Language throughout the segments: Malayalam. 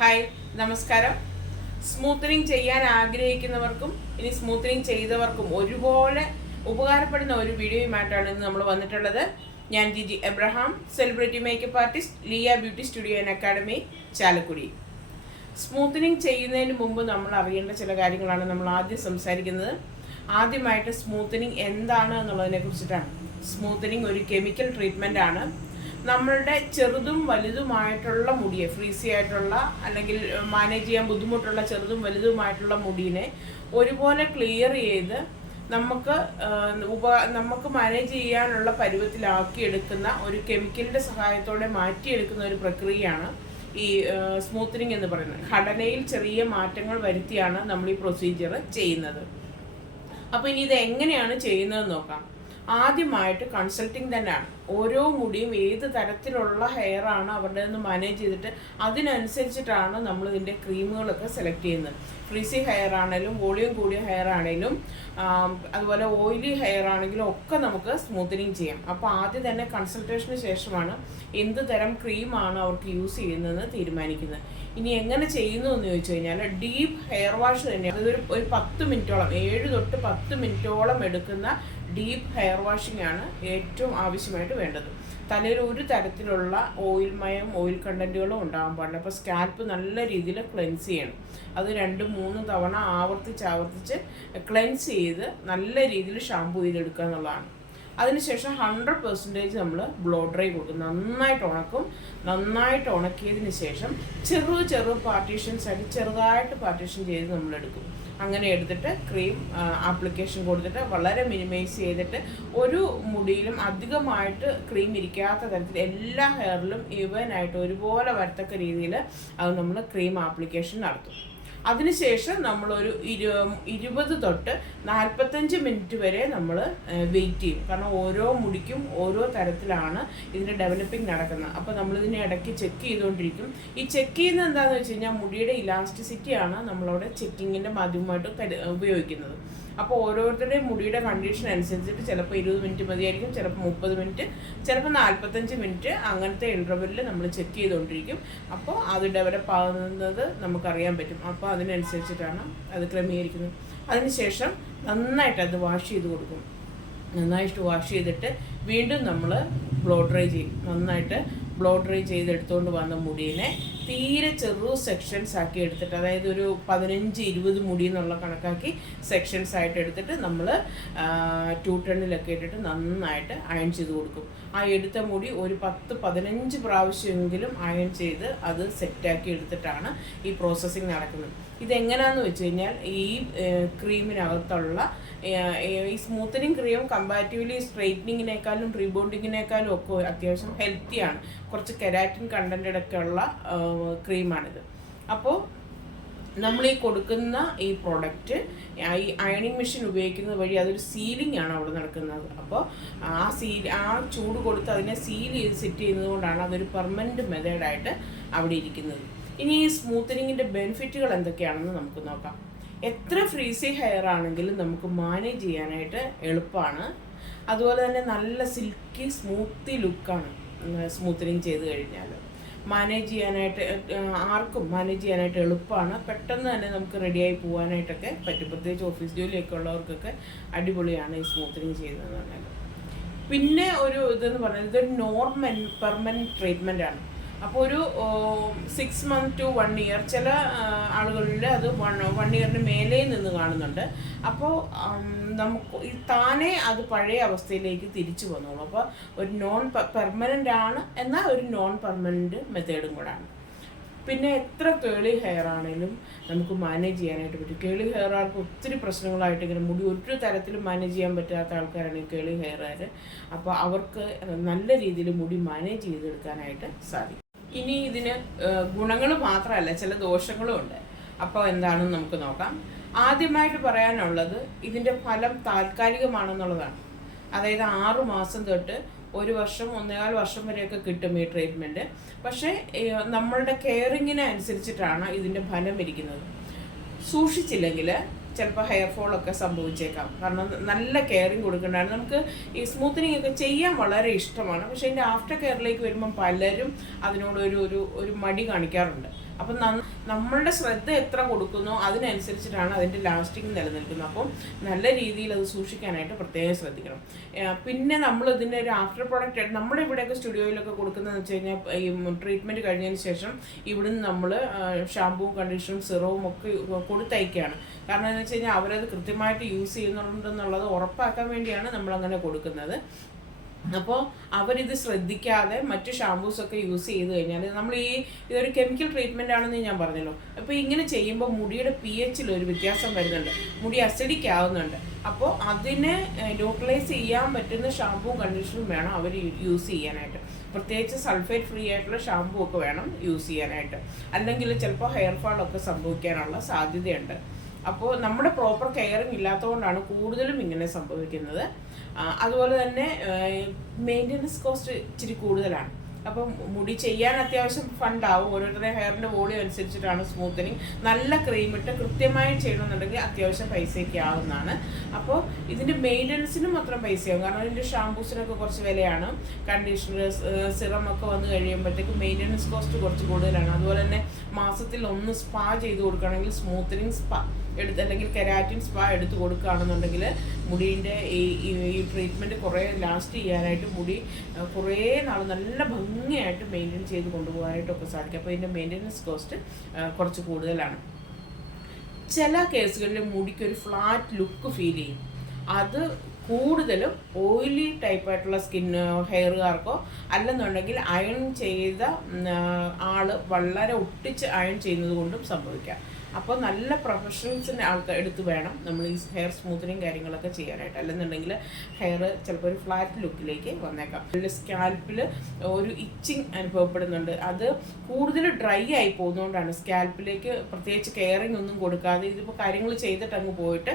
ഹായ് നമസ്കാരം. സ്മൂത്തനിങ് ചെയ്യാൻ ആഗ്രഹിക്കുന്നവർക്കും ഇനി സ്മൂത്തനിങ് ചെയ്തവർക്കും ഒരുപോലെ ഉപകാരപ്പെടുന്ന ഒരു വീഡിയോയുമായിട്ടാണ് ഇന്ന് നമ്മൾ വന്നിട്ടുള്ളത്. ഞാൻ Jiji Abraham celebrity makeup artist Liya beauty studio and academy Chalakudy. Smoothening ചെയ്യുന്നതിന് മുമ്പ് നമ്മൾ അറിയേണ്ട ചില കാര്യങ്ങളാണ് നമ്മൾ ആദ്യം സംസാരിക്കുന്നത്. ആദ്യമായിട്ട് സ്മൂത്തനിങ് എന്താണ് എന്നുള്ളതിനെ കുറിച്ചിട്ടാണ്. സ്മൂത്തനിങ് ഒരു കെമിക്കൽ ട്രീറ്റ്മെന്റ് ആണ്. നമ്മളുടെ ചെറുതും വലുതുമായിട്ടുള്ള മുടിയെ ഫ്രീസി ആയിട്ടുള്ള അല്ലെങ്കിൽ മാനേജ് ചെയ്യാൻ ബുദ്ധിമുട്ടുള്ള ചെറുതും വലുതുമായിട്ടുള്ള മുടിനെ ഒരുപോലെ ക്ലിയർ ചെയ്ത് നമുക്ക് ഉപ നമുക്ക് മാനേജ് ചെയ്യാനുള്ള പരുവത്തിലാക്കി എടുക്കുന്ന ഒരു കെമിക്കലിന്റെ സഹായത്തോടെ മാറ്റിയെടുക്കുന്ന ഒരു പ്രക്രിയയാണ് ഈ സ്മൂത്തനിങ് എന്ന് പറയുന്നത്. ഘടനയിൽ ചെറിയ മാറ്റങ്ങൾ വരുത്തിയാണ് നമ്മൾ ഈ പ്രൊസീജിയർ ചെയ്യുന്നത്. അപ്പോൾ ഇനി ഇത് എങ്ങനെയാണ് ചെയ്യുന്നതെന്ന് നോക്കാം. ആദ്യമായിട്ട് കൺസൾട്ടിങ് തന്നെയാണ്. ഓരോ മുടിയും ഏത് തരത്തിലുള്ള ഹെയർ ആണ് അവരുടെ നിന്ന് മാനേജ് ചെയ്തിട്ട് അതിനനുസരിച്ചിട്ടാണ് നമ്മൾ ഇതിന്റെ ക്രീമുകളൊക്കെ സെലക്ട് ചെയ്യുന്നത്. ഫ്രീസി ഹെയർ ആണെങ്കിലും വോളിയം കൂടിയ ഹെയർ ആണെങ്കിലും അതുപോലെ ഓയിലി ഹെയർ ആണെങ്കിലും ഒക്കെ നമുക്ക് സ്മൂത്തനിങ് ചെയ്യാം. അപ്പോൾ ആദ്യം തന്നെ കൺസൾട്ടേഷന് ശേഷമാണ് എന്ത് തരം ക്രീമാണ് അവർക്ക് യൂസ് ചെയ്യുന്നതെന്ന് തീരുമാനിക്കുന്നത്. ഇനി എങ്ങനെ ചെയ്യുന്നു എന്ന് ചോദിച്ചു കഴിഞ്ഞാൽ ഡീപ്പ് ഹെയർ വാഷ് തന്നെയാണ്. അതൊരു ഒരു പത്ത് മിനിറ്റോളം ഏഴ് തൊട്ട് പത്ത് മിനിറ്റോളം എടുക്കുന്ന ഡീപ്പ് ഹെയർ വാഷിംഗ് ആണ് ഏറ്റവും ആവശ്യമായിട്ട് വേണ്ടത്. തലയിൽ ഒരു തരത്തിലുള്ള ഓയിൽ മയം ഓയിൽ കണ്ടന്റുകളും ഉണ്ടാകാൻ പാടില്ല. അപ്പോൾ സ്കാൽപ്പ് നല്ല രീതിയിൽ ക്ലെൻസ് ചെയ്യണം. അത് രണ്ട് മൂന്ന് തവണ ആവർത്തിച്ച് ആവർത്തിച്ച് ക്ലെൻസ് ചെയ്ത് നല്ല രീതിയിൽ ഷാമ്പൂ ചെയ്തെടുക്കുക എന്നുള്ളതാണ്. അതിനുശേഷം ഹൺഡ്രഡ് പെർസെന്റേജ് നമ്മൾ ബ്ലോ ഡ്രൈ കൊടുക്കും. നന്നായിട്ട് ഉണക്കും. നന്നായിട്ട് ഉണക്കിയതിന് ശേഷം ചെറു ചെറു പാർട്ടീഷൻസ് ആയിട്ട് ചെറുതായിട്ട് പാർട്ടീഷൻ ചെയ്ത് നമ്മൾ എടുക്കും അങ്ങനെ എടുത്തിട്ട് ക്രീം ആപ്ലിക്കേഷൻ കൊടുത്തിട്ട് വളരെ മിനിമൈസ് ചെയ്തിട്ട് ഒരു മുടിയിലും അധികമായിട്ട് ക്രീം ഇരിക്കാത്ത തരത്തിൽ എല്ലാ ഹെയറിലും ഈവനായിട്ട് ഒരുപോലെ വരത്തക്ക രീതിയിൽ അത് നമ്മൾ ക്രീം ആപ്ലിക്കേഷൻ നടത്തും. അതിനുശേഷം നമ്മളൊരു ഇരു ഇരുപത് തൊട്ട് നാൽപ്പത്തഞ്ച് മിനിറ്റ് വരെ നമ്മൾ വെയിറ്റ് ചെയ്യും. കാരണം ഓരോ മുടിക്കും ഓരോ തരത്തിലാണ് ഇതിന്റെ ഡെവലപ്പിംഗ് നടക്കുന്നത്. അപ്പോൾ നമ്മളിതിനെ ഇടയ്ക്ക് ചെക്ക് ചെയ്തുകൊണ്ടിരിക്കും ഈ ചെക്ക് ചെയ്യുന്നത് എന്താണെന്ന് വെച്ച് കഴിഞ്ഞാൽ മുടിയുടെ ഇലാസ്റ്റിസിറ്റിയാണ് നമ്മളവിടെ ചെക്കിങ്ങിന്റെ മാധ്യമമായിട്ട് ഉപയോഗിക്കുന്നത്. അപ്പോൾ ഓരോരുത്തരുടെയും മുടിയുടെ കണ്ടീഷൻ അനുസരിച്ചിട്ട് ചിലപ്പോൾ ഇരുപത് മിനിറ്റ് മതിയായിരിക്കും ചിലപ്പോൾ മുപ്പത് മിനിറ്റ് ചിലപ്പോൾ നാൽപ്പത്തഞ്ച് മിനിറ്റ് അങ്ങനത്തെ ഇന്റർവെല്ലിൽ നമ്മൾ ചെക്ക് ചെയ്തുകൊണ്ടിരിക്കും അപ്പോൾ അത് ഡെവലപ്പ് ആകുന്നത് നമുക്കറിയാൻ പറ്റും. അപ്പോൾ അതിനനുസരിച്ചിട്ടാണ് അത് ക്രമീകരിക്കുന്നത്. അതിനുശേഷം നന്നായിട്ട് അത് വാഷ് ചെയ്ത് കൊടുക്കും. നന്നായിട്ട് വാഷ് ചെയ്തിട്ട് വീണ്ടും നമ്മൾ ബ്ലോ ഡ്രൈ ചെയ്യും. നന്നായിട്ട് ബ്ലോ ഡ്രൈ ചെയ്തെടുത്തുകൊണ്ട് വന്ന മുടീനെ തീരെ ചെറു സെക്ഷൻസ് ആക്കി എടുത്തിട്ട് അതായത് ഒരു പതിനഞ്ച് ഇരുപത് മുടി എന്നുള്ള കണക്കാക്കി സെക്ഷൻസ് ആയിട്ട് എടുത്തിട്ട് നമ്മൾ ടൂ ടണ്ണിലൊക്കെ ഇട്ടിട്ട് നന്നായിട്ട് അയൺ ചെയ്ത് കൊടുക്കും. ആ എടുത്ത മുടി ഒരു പത്ത് പതിനഞ്ച് പ്രാവശ്യമെങ്കിലും അയൺ ചെയ്ത് അത് സെറ്റാക്കി എടുത്തിട്ടാണ് ഈ പ്രോസസ്സിങ് നടക്കുന്നത്. ഇതെങ്ങനെയാണെന്ന് വെച്ച് കഴിഞ്ഞാൽ ഈ ക്രീമിനകത്തുള്ള ഈ സ്മൂത്തനിങ് ക്രീം കമ്പാരിറ്റീവ്ലി സ്ട്രെയിറ്റനിങ്ങിനേക്കാളും റീബോണ്ടിങ്ങിനേക്കാളും ഒക്കെ അത്യാവശ്യം ഹെൽത്തിയാണ് കുറച്ച് കെരാറ്റിൻ കണ്ടന്റഡ് ഒക്കെ ഉള്ള ക്രീമാണിത് അപ്പോൾ നമ്മൾ ഈ കൊടുക്കുന്ന ഈ പ്രോഡക്റ്റ് ഈ അയണിങ് മെഷീൻ ഉപയോഗിക്കുന്നത് വഴി അതൊരു സീലിംഗ് ആണ് അവിടെ നടക്കുന്നത്. അപ്പോൾ ആ സീ ആ ചൂട് കൊടുത്ത് അതിനെ സീൽ ചെയ്ത് സെറ്റ് ചെയ്യുന്നതുകൊണ്ടാണ് അതൊരു പെർമനന്റ് മെത്തേഡായിട്ട് അവിടെ ഇരിക്കുന്നത്. ഇനി ഈ സ്മൂത്തനിങ്ങിന്റെ ബെനിഫിറ്റുകൾ എന്തൊക്കെയാണെന്ന് നമുക്ക് നോക്കാം. എത്ര ഫ്രീസി ഹെയർ ആണെങ്കിലും നമുക്ക് മാനേജ് ചെയ്യാനായിട്ട് എളുപ്പമാണ്. അതുപോലെ തന്നെ നല്ല സിൽക്കി സ്മൂത്തി ലുക്കാണ് സ്മൂത്തനിങ് ചെയ്ത് കഴിഞ്ഞാൽ മാനേജ് ചെയ്യാനായിട്ട് ആർക്കും മാനേജ് ചെയ്യാനായിട്ട് എളുപ്പമാണ്. പെട്ടെന്ന് തന്നെ നമുക്ക് റെഡിയായി പോകാനായിട്ടൊക്കെ പറ്റും. പ്രത്യേകിച്ച് ഓഫീസ് ജോലിയൊക്കെ ഉള്ളവർക്കൊക്കെ അടിപൊളിയാണ് ഈ സ്മൂത്തനിങ് ചെയ്യുന്നതെന്ന് പറഞ്ഞാൽ പിന്നെ ഒരു ഇതെന്ന് പറഞ്ഞാൽ ഇതൊരു നോർമൽ പെർമനന്റ് ട്രീറ്റ്മെന്റ് ആണ് അപ്പോൾ ഒരു six month to one year ചില ആളുകളിൽ അത് വൺ വൺ ഇയറിന് മേലെ നിന്ന് കാണുന്നുണ്ട്. അപ്പോൾ നമുക്ക് താനേ അത് പഴയ അവസ്ഥയിലേക്ക് തിരിച്ചു വന്നോളൂ. അപ്പോൾ ഒരു നോൺ പെർമനന്റ് ആണ് എന്നാൽ ഒരു നോൺ പെർമനന്റ് മെത്തേഡും കൂടാണ് പിന്നെ എത്ര കേളി ഹെയർ ആണെങ്കിലും നമുക്ക് മാനേജ് ചെയ്യാനായിട്ട് പറ്റും. കേളി ഹെയർ ആൾക്ക് ഒത്തിരി പ്രശ്നങ്ങളായിട്ട് ഇങ്ങനെ മുടി ഒരു തരത്തിലും മാനേജ് ചെയ്യാൻ പറ്റാത്ത ആൾക്കാരാണ് കേളി ഹെയർ അപ്പോൾ അവർക്ക് നല്ല രീതിയിൽ മുടി മാനേജ് ചെയ്തെടുക്കാനായിട്ട് സാധിക്കും. ഇനി ഇതിന് ഗുണങ്ങൾ മാത്രമല്ല ചില ദോഷങ്ങളും ഉണ്ട്. അപ്പോൾ എന്താണെന്ന് നമുക്ക് നോക്കാം. ആദ്യമായിട്ട് പറയാനുള്ളത് ഇതിന്റെ ഫലം താൽക്കാലികമാണെന്നുള്ളതാണ്. അതായത് ആറു മാസം തൊട്ട് ഒരു വർഷം ഒന്നേകാൽ വർഷം വരെയൊക്കെ കിട്ടും ഈ ട്രീറ്റ്മെന്റ്. പക്ഷേ നമ്മളുടെ കെയറിങ്ങിനെ അനുസരിച്ചിട്ടാണ് ഇതിന്റെ ഫലം ഇരിക്കുന്നത്. സൂക്ഷിച്ചില്ലെങ്കിൽ ചിലപ്പോൾ ഹെയർ ഫോളൊക്കെ സംഭവിച്ചേക്കാം. കാരണം നല്ല കെയറിങ് കൊടുക്കേണ്ടതാണ് നമുക്ക് ഈ സ്മൂത്തനിങ് ഒക്കെ ചെയ്യാൻ വളരെ ഇഷ്ടമാണ്. പക്ഷേ അതിന്റെ ആഫ്റ്റർ കെയറിലേക്ക് വരുമ്പം പലരും അതിനോട് ഒരു ഒരു ഒരു മടി കാണിക്കാറുണ്ട്. അപ്പം നമ്മളുടെ ശ്രദ്ധ എത്ര കൊടുക്കുന്നോ അതിനനുസരിച്ചിട്ടാണ് അതിന്റെ ലാസ്റ്റിംഗ് നിലനിൽക്കുന്നത്. അപ്പം നല്ല രീതിയിൽ അത് സൂക്ഷിക്കാനായിട്ട് പ്രത്യേകം ശ്രദ്ധിക്കണം. പിന്നെ നമ്മൾ ഇതിന്റെ ഒരു ആഫ്റ്റർ പ്രോഡക്റ്റ് ആയിട്ട് നമ്മുടെ ഇവിടെയൊക്കെ സ്റ്റുഡിയോയിലൊക്കെ കൊടുക്കുന്നതെന്ന് വെച്ച് കഴിഞ്ഞാൽ ഈ ട്രീറ്റ്മെന്റ് കഴിഞ്ഞതിന് ശേഷം ഇവിടുന്ന് നമ്മൾ ഷാമ്പുവും കണ്ടീഷണറും സിറവും ഒക്കെ കൊടുത്തയക്കുകയാണ്. കാരണം എന്ന് വെച്ച് കഴിഞ്ഞാൽ അവരത് കൃത്യമായിട്ട് യൂസ് ചെയ്യുന്നുണ്ടെന്നുള്ളത് ഉറപ്പാക്കാൻ വേണ്ടിയാണ് നമ്മളങ്ങനെ കൊടുക്കുന്നത്. അപ്പോൾ അവരിത് ശ്രദ്ധിക്കാതെ മറ്റു ഷാമ്പൂസ് ഒക്കെ യൂസ് ചെയ്ത് കഴിഞ്ഞാൽ നമ്മൾ ഈ ഇതൊരു കെമിക്കൽ ട്രീറ്റ്മെന്റ് ആണെന്ന് ഞാൻ പറഞ്ഞല്ലോ. അപ്പോൾ ഇങ്ങനെ ചെയ്യുമ്പോൾ മുടിയുടെ പി എച്ചിൽ ഒരു വ്യത്യാസം വരുന്നുണ്ട്. മുടി അസിഡിക് ആവുന്നുണ്ട്. അപ്പോൾ അതിനെ ന്യൂട്രലൈസ് ചെയ്യാൻ പറ്റുന്ന ഷാമ്പൂ കണ്ടീഷനും വേണം അവർ യൂസ് ചെയ്യാനായിട്ട്. പ്രത്യേകിച്ച് സൾഫേറ്റ് ഫ്രീ ആയിട്ടുള്ള ഷാമ്പൂ ഒക്കെ വേണം യൂസ് ചെയ്യാനായിട്ട്. അല്ലെങ്കിൽ ചിലപ്പോൾ ഹെയർ ഫാളൊക്കെ സംഭവിക്കാനുള്ള സാധ്യതയുണ്ട്. അപ്പോൾ നമ്മുടെ പ്രോപ്പർ കെയറിങ് ഇല്ലാത്തതുകൊണ്ടാണ് കൂടുതലും ഇങ്ങനെ സംഭവിക്കുന്നത്. അതുപോലെ തന്നെ മെയിന്റനൻസ് കോസ്റ്റ് ഇച്ചിരി കൂടുതലാണ്. അപ്പം മുടി ചെയ്യാൻ അത്യാവശ്യം ഫണ്ടാവും ഓരോരുത്തരുടെ ഹെയറിന്റെ വോളിയം അനുസരിച്ചിട്ടാണ് സ്മൂത്തനിങ് നല്ല ക്രീം ഇട്ട് കൃത്യമായി ചെയ്യണമെന്നുണ്ടെങ്കിൽ അത്യാവശ്യം പൈസയൊക്കെ ആവുന്നതാണ്. അപ്പോൾ ഇതിന്റെ മെയിന്റനൻസിനും മാത്രം പൈസയാവും. കാരണം ഇതിന്റെ ഷാമ്പൂസിനൊക്കെ കുറച്ച് വിലയാണ്. കണ്ടീഷണർ സിറം ഒക്കെ വന്നു കഴിയുമ്പോഴത്തേക്കും മെയിന്റനൻസ് കോസ്റ്റ് കുറച്ച് കൂടുതലാണ്. അതുപോലെ തന്നെ മാസത്തിൽ ഒന്ന് സ്പാ ചെയ്ത് കൊടുക്കുകയാണെങ്കിൽ സ്മൂത്തനിങ് സ്പാ എടുത്ത് അല്ലെങ്കിൽ കെരാറ്റിൻ സ്പാ എടുത്ത് കൊടുക്കുകയാണെന്നുണ്ടെങ്കിൽ മുടീന്റെ ഈ ട്രീറ്റ്മെന്റ് കുറേ ലാസ്റ്റ് ചെയ്യാനായിട്ട് മുടി കുറേ നാൾ നല്ല ഭംഗിയായിട്ട് മെയിന്റെയിൻ ചെയ്ത് കൊണ്ടുപോകാനായിട്ടൊക്കെ സാധിക്കും. അപ്പോൾ ഇതിന്റെ മെയിന്റെനൻസ് കോസ്റ്റ് കുറച്ച് കൂടുതലാണ്. ചില കേസുകളിൽ മുടിക്ക് ഒരു ഫ്ലാറ്റ് ലുക്ക് ഫീൽ ചെയ്യും. അത് കൂടുതലും ഓയിലി ടൈപ്പായിട്ടുള്ള സ്കിൻ ഹെയറുകാർക്കോ അല്ലെന്നുണ്ടെങ്കിൽ അയൺ ചെയ്ത ആൾ വളരെ ഒട്ടിച്ച് അയൺ ചെയ്യുന്നത് കൊണ്ടും സംഭവിക്കാം. അപ്പോൾ നല്ല പ്രൊഫഷണൽസിന്റെ ആൾക്കാർ എടുത്ത് വേണം നമ്മൾ ഈ ഹെയർ സ്മൂത്തനിങ് കാര്യങ്ങളൊക്കെ ചെയ്യാനായിട്ട്. അല്ലെന്നുണ്ടെങ്കിൽ ഹെയർ ചിലപ്പോൾ ഒരു ഫ്ലാറ്റ് ലുക്കിലേക്ക് വന്നേക്കാം. സ്കാൽപ്പിൽ ഒരു ഇച്ചിങ് അനുഭവപ്പെടുന്നുണ്ട്. അത് കൂടുതൽ ഡ്രൈ ആയി പോകുന്നതുകൊണ്ടാണ് സ്കാൽപ്പിലേക്ക് പ്രത്യേകിച്ച് കെയറിങ് ഒന്നും കൊടുക്കാതെ ഇതിപ്പോൾ കാര്യങ്ങൾ ചെയ്തിട്ട് അങ്ങ് പോയിട്ട്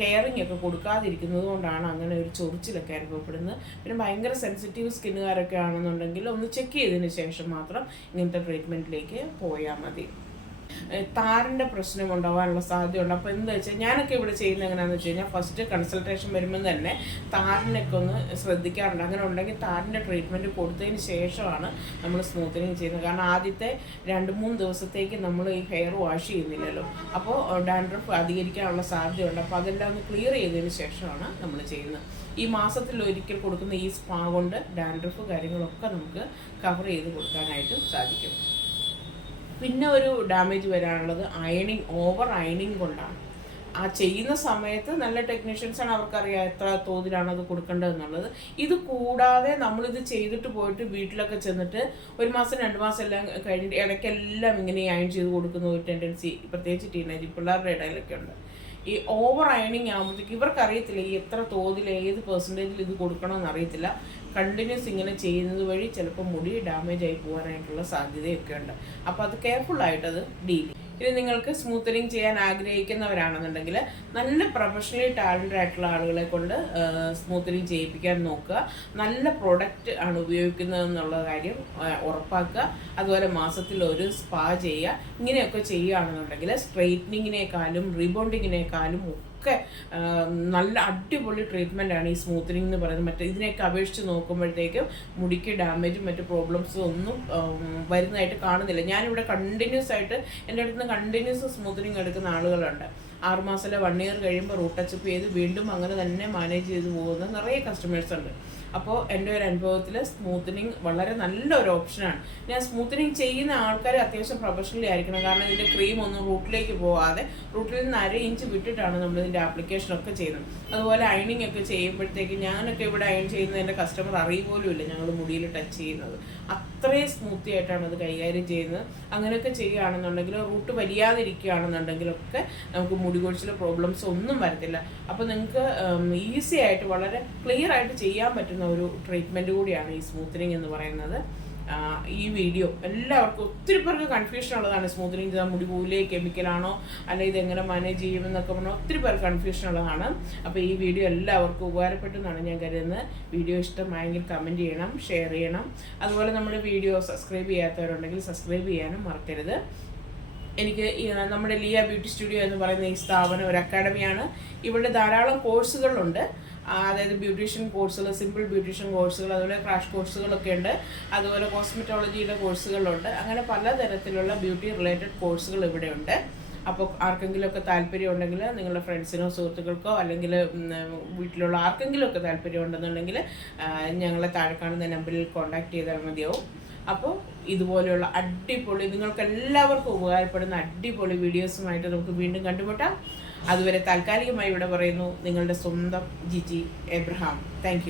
കെയറിങ് ഒക്കെ കൊടുക്കാതിരിക്കുന്നത് കൊണ്ടാണ് അങ്ങനെ ഒരു ചൊറിച്ചിലൊക്കെ അനുഭവപ്പെടുന്നത്. പിന്നെ ഭയങ്കര സെൻസിറ്റീവ് സ്കിന്നുകാരൊക്കെ ആണെന്നുണ്ടെങ്കിൽ ഒന്ന് ചെക്ക് ചെയ്തതിന് ശേഷം മാത്രം ഇങ്ങനത്തെ ട്രീറ്റ്മെന്റിലേക്ക് പോയാൽ മതി. താരന്റെ പ്രശ്നം ഉണ്ടാവാനുള്ള സാധ്യതയുണ്ട്. അപ്പോൾ എന്താ വെച്ചാൽ ഞാനൊക്കെ ഇവിടെ ചെയ്യുന്നത് എങ്ങനെയാണെന്ന് വെച്ച് കഴിഞ്ഞാൽ ഫസ്റ്റ് കൺസൾട്ടേഷൻ വരുമ്പോൾ തന്നെ താരനൊക്കെ ഒന്ന് ശ്രദ്ധിക്കാറുണ്ട്. അങ്ങനെ ഉണ്ടെങ്കിൽ താരന്റെ ട്രീറ്റ്മെന്റ് കൊടുത്തതിന് ശേഷമാണ് നമ്മൾ സ്മൂത്തനിങ് ചെയ്യുന്നത്. കാരണം ആദ്യത്തെ രണ്ട് മൂന്ന് ദിവസത്തേക്ക് നമ്മൾ ഈ ഹെയർ വാഷ് ചെയ്യുന്നില്ലല്ലോ. അപ്പോൾ ഡാൻഡ്രഫ് അധികരിക്കാനുള്ള സാധ്യതയുണ്ട്. അപ്പോൾ അതെല്ലാം ഒന്ന് ക്ലിയർ ചെയ്തതിന് ശേഷമാണ് നമ്മൾ ചെയ്യുന്നത്. ഈ മാസത്തിൽ ഒരിക്കൽ കൊടുക്കുന്ന ഈ സ്പാ കൊണ്ട് ഡാൻഡ്രഫ് കാര്യങ്ങളൊക്കെ നമുക്ക് കവർ ചെയ്ത് കൊടുക്കാനായിട്ട് സാധിക്കും. പിന്നെ ഒരു ഡാമേജ് വരാനുള്ളത് അയണിങ് ഓവർ അയണിങ് കൊണ്ടാണ്. ആ ചെയ്യുന്ന സമയത്ത് നല്ല ടെക്നീഷ്യൻസാണ് അവർക്കറിയാം എത്ര തോതിലാണ് അത് കൊടുക്കേണ്ടതെന്നുള്ളത്. ഇത് കൂടാതെ നമ്മളിത് ചെയ്തിട്ട് പോയിട്ട് വീട്ടിലൊക്കെ ചെന്നിട്ട് ഒരു മാസം രണ്ട് മാസം എല്ലാം കഴിഞ്ഞിട്ട് ഇടയ്ക്കെല്ലാം ഇങ്ങനെ അയൺ ചെയ്ത് കൊടുക്കുന്ന ഒരു ടെൻഡൻസി പ്രത്യേകിച്ച് ടീനേജ് പിള്ളേരുടെ ഇടയിലൊക്കെ ഉണ്ട്. ഈ ഓവർ അയണിങ് ആകുമ്പോഴത്തേക്ക് ഇവർക്ക് അറിയത്തില്ല ഈ എത്ര തോതിൽ ഏത് പെർസെന്റേജിൽ ഇത് കൊടുക്കണമെന്ന് അറിയത്തില്ല. കണ്ടിന്യൂസ് ഇങ്ങനെ ചെയ്യുന്നത് വഴി ചിലപ്പോൾ മുടി ഡാമേജ് ആയി പോകാനായിട്ടുള്ള സാധ്യതയൊക്കെ ഉണ്ട്. അപ്പോൾ അത് അത് ഡീൽ ചെയ്യും. ഇനി നിങ്ങൾക്ക് സ്മൂത്തനിങ് ചെയ്യാൻ ആഗ്രഹിക്കുന്നവരാണെന്നുണ്ടെങ്കിൽ നല്ല പ്രൊഫഷണലി ടാലന്റഡ് ആയിട്ടുള്ള ആളുകളെ കൊണ്ട് സ്മൂത്തനിങ് ചെയ്യിപ്പിക്കാൻ നോക്കുക. നല്ല പ്രൊഡക്റ്റ് ആണ് ഉപയോഗിക്കുന്നത് എന്നുള്ള കാര്യം ഉറപ്പാക്കുക. അതുപോലെ മാസത്തിൽ ഒരു സ്പാ ചെയ്യുക. ഇങ്ങനെയൊക്കെ ചെയ്യുകയാണെന്നുണ്ടെങ്കിൽ സ്ട്രെയിറ്റനിങ്ങിനേക്കാളും റീബോണ്ടിങ്ങിനേക്കാളും ഒക്കെ നല്ല അടിപൊളി ട്രീറ്റ്മെന്റ് ആണ് ഈ സ്മൂത്തനിങ് എന്ന് പറയുന്നത്. മറ്റേ ഇതിനെയൊക്കെ അപേക്ഷിച്ച് നോക്കുമ്പോഴത്തേക്കും മുടിക്ക് ഡാമേജും മറ്റു പ്രോബ്ലംസും ഒന്നും വരുന്നതായിട്ട് കാണുന്നില്ല. ഞാനിവിടെ കണ്ടിന്യൂസ് ആയിട്ട് എന്റെ അടുത്ത് നിന്ന് കണ്ടിന്യൂസ് സ്മൂത്തനിങ് എടുക്കുന്ന ആളുകളുണ്ട്. ആറുമാസത്തിലെ വൺ ഇയർ കഴിയുമ്പോൾ റൂട്ട് ടച്ചപ്പ് ചെയ്ത് വീണ്ടും അങ്ങനെ തന്നെ മാനേജ് ചെയ്ത് പോകുന്ന നിറയെ കസ്റ്റമേഴ്സ് ഉണ്ട്. അപ്പോൾ എന്റെ ഒരു അനുഭവത്തിൽ സ്മൂത്തനിങ് വളരെ നല്ലൊരു ഓപ്ഷനാണ് ഞാൻ സ്മൂത്തനിങ് ചെയ്യുന്ന ആൾക്കാർ അത്യാവശ്യം പ്രൊഫഷണലി ആയിരിക്കണം. കാരണം ഇതിന്റെ ക്രീം ഒന്നും റൂട്ടിലേക്ക് പോകാതെ റൂട്ടിൽ നിന്ന് അര ഇഞ്ച് വിട്ടിട്ടാണ് നമ്മൾ ഇതിന്റെ ആപ്ലിക്കേഷൻ ഒക്കെ ചെയ്യുന്നത്. അതുപോലെ അയണിങ് ഒക്കെ ചെയ്യുമ്പോഴത്തേക്ക് ഞാനൊക്കെ ഇവിടെ അയൺ ചെയ്യുന്നത് എന്റെ കസ്റ്റമർ അറിയുപോലുമില്ല ഞങ്ങൾ മുടിയിൽ ടച്ച് ചെയ്യുന്നത്. അത്രയും സ്മൂത്തി ആയിട്ടാണ് അത് കൈകാര്യം ചെയ്യുന്നത്. അങ്ങനെയൊക്കെ ചെയ്യുകയാണെന്നുണ്ടെങ്കിൽ റൂട്ട് വലിയാതിരിക്കുകയാണെന്നുണ്ടെങ്കിലൊക്കെ നമുക്ക് മുടി കൊഴിച്ചിൽ പ്രോബ്ലംസ് ഒന്നും വരത്തില്ല. അപ്പോൾ നിങ്ങൾക്ക് ഈസി ആയിട്ട് വളരെ ക്ലിയർ ആയിട്ട് ചെയ്യാൻ പറ്റുന്ന ഒരു ട്രീറ്റ്മെന്റ് കൂടിയാണ് ഈ സ്മൂത്തനിങ് എന്ന് പറയുന്നത്. ഈ വീഡിയോ എല്ലാവർക്കും ഒത്തിരി പേർക്ക് കൺഫ്യൂഷൻ ഉള്ളതാണ്. സ്മൂത്തനിങ് ചെയ്താൽ മുടി പോലെ കെമിക്കലാണോ അല്ലെ ഇത് എങ്ങനെ മാനേജ് ചെയ്യുമെന്നൊക്കെ പറഞ്ഞാൽ ഒത്തിരി പേർക്ക് കൺഫ്യൂഷൻ ഉള്ളതാണ്. അപ്പോൾ ഈ വീഡിയോ എല്ലാവർക്കും ഉപകാരപ്പെട്ടെന്നാണ് ഞാൻ കരുതുന്നത്. വീഡിയോ ഇഷ്ടമായെങ്കിൽ കമന്റ് ചെയ്യണം ഷെയർ ചെയ്യണം. അതുപോലെ നമ്മുടെ വീഡിയോ സബ്സ്ക്രൈബ് ചെയ്യാത്തവരുണ്ടെങ്കിൽ സബ്സ്ക്രൈബ് ചെയ്യാനും മറക്കരുത്. എനിക്ക് നമ്മുടെ ലിയ ബ്യൂട്ടി സ്റ്റുഡിയോ എന്ന് പറയുന്ന ഈ സ്ഥാപനം ഒരു അക്കാഡമിയാണ്. ഇവിടെ ധാരാളം കോഴ്സുകളുണ്ട്. അതായത് ബ്യൂട്ടീഷ്യൻ കോഴ്സുകൾ സിമ്പിൾ ബ്യൂട്ടീഷ്യൻ കോഴ്സുകൾ അതുപോലെ ക്രാഷ് കോഴ്സുകളൊക്കെ ഉണ്ട്. അതുപോലെ കോസ്മെറ്റോളജിയുടെ കോഴ്സുകളുണ്ട്. അങ്ങനെ പലതരത്തിലുള്ള ബ്യൂട്ടി റിലേറ്റഡ് കോഴ്സുകൾ ഇവിടെ ഉണ്ട്. അപ്പോൾ ആർക്കെങ്കിലുമൊക്കെ താല്പര്യം ഉണ്ടെങ്കിൽ നിങ്ങളുടെ ഫ്രണ്ട്സിനോ സുഹൃത്തുക്കൾക്കോ അല്ലെങ്കിൽ വീട്ടിലുള്ള ആർക്കെങ്കിലുമൊക്കെ താല്പര്യം ഉണ്ടെന്നുണ്ടെങ്കിൽ ഞങ്ങളെ താഴെ കാണുന്ന നമ്പറിൽ കോൺടാക്ട് ചെയ്താൽ മതിയാവും. അപ്പോൾ ഇതുപോലെയുള്ള അടിപൊളി നിങ്ങൾക്ക് എല്ലാവർക്കും ഉപകാരപ്പെടുന്ന അടിപൊളി വീഡിയോസുമായിട്ട് നമുക്ക് വീണ്ടും കണ്ടുമുട്ടാം. അതുവരെ താൽക്കാലികമായി ഇവിടെ പറയുന്നു നിങ്ങളുടെ സ്വന്തം ജിജി എബ്രഹാം. താങ്ക്